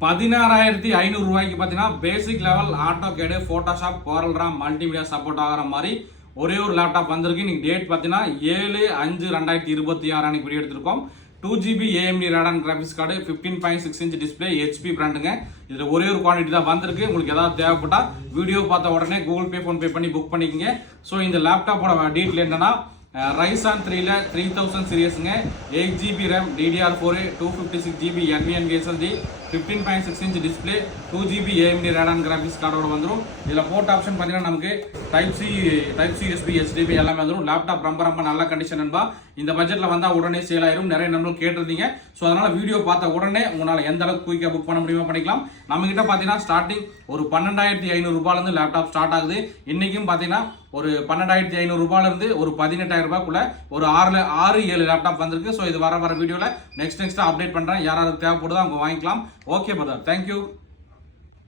16,500 ரூபாய்க்கு பார்த்தீங்கன்னா basic level AutoCAD Photoshop CorelDRAW multimedia support ஆகிற மாதிரி ஒரே ஒரு லேப்டாப் வந்திருக்கு. நீங்கள் டேட் பார்த்தீங்கன்னா 7/5/2026 அன்னைக்கு வீடியோ எடுத்திருக்கோம். 2GB AMD Radeon graphics card 15.6 inch display HP பிராண்டுங்க. இதில் ஒரே ஒரு குவான்டிட்டி தான் வந்திருக்கு. உங்களுக்கு ஏதாவது தேவைப்பட்டா வீடியோ பார்த்த உடனே கூகுள் பே ஃபோன்பே பண்ணி புக் பண்ணிக்கோங்க. ஸோ இந்த லேப்டாப்போட டீட்டெயில் என்னன்னா Ryzen 3ல 3000 சீரியஸுங்க, 8GB RAM DDR4 256GB NVMe SSD 15.6 inch display 2GB AMD Radeon graphics கார்டோட வந்துடும். இதில் போர்ட் ஆப்ஷன் பார்த்தீங்கன்னா நமக்கு டைப் சி USB HDMI எல்லாமே வந்துடும். லேப்டாப் ரொம்ப நல்ல கண்டிஷன் என்பா. இந்த பட்ஜெட்டில் வந்தால் உடனே சேல் ஆயிரும். நிறைய நம்பர்கள் கேட்டிருந்தீங்க. ஸோ அதனால் வீடியோ பார்த்த உடனே உங்களால் எந்த அளவுக்கு குயிக்காக புக் பண்ண முடியுமோ பண்ணிக்கலாம். நம்மகிட்ட பார்த்தீங்கன்னா ஸ்டார்டிங் ஒரு 12,500 ரூபாயிலேருந்து லேப்டாப் ஸ்டார்ட் ஆகுது. இன்றைக்கும் பார்த்தீங்கன்னா ஒரு 12,500 ரூபாயிலிருந்து ஒரு 18,000 ரூபாய்க்குள்ள ஒரு 6-7 லேப்டாப் வந்திருக்கு. ஸோ இது வர வீடியோவில் நெக்ஸ்ட் அப்டேட் பண்ணுறேன். யாராவது தேவைப்படுதோ அவங்க வாங்கிக்கலாம். Okay brother, thank you.